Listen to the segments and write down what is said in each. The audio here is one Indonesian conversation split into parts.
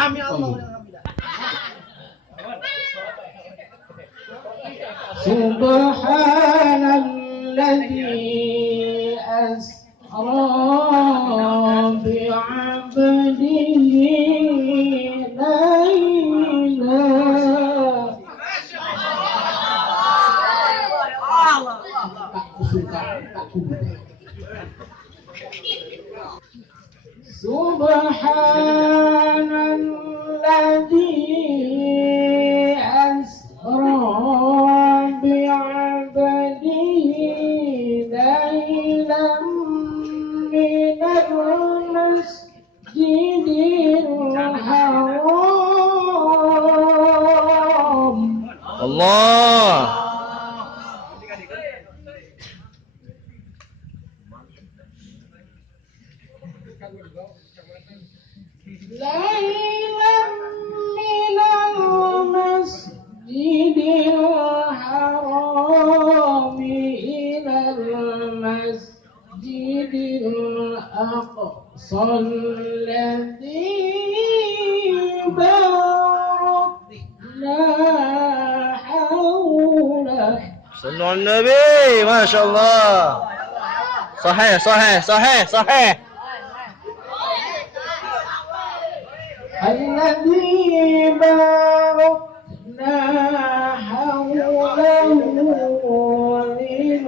Amin Allah. Subhanalladzi asra bi'abdihi layla. Subhanalladzi asra bi'abdihi laylan minal masjidil haram. Allah. Laylan minal masjidil haram ilal masjidil aqsa alladzi barakna hawlah. Sallu ala Nabi, Masya Allah. Sahih, sahih, sahih, sahih. الذي باركنا حوله لنريه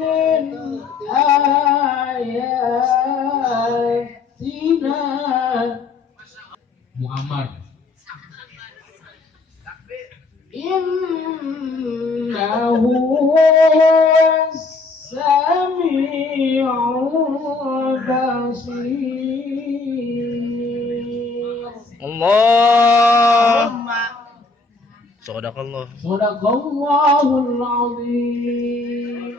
من آياتنا. Muammar. Innahu Sami'ul Basir. Allah. Sadaqallah. Sadaqallahul Azim.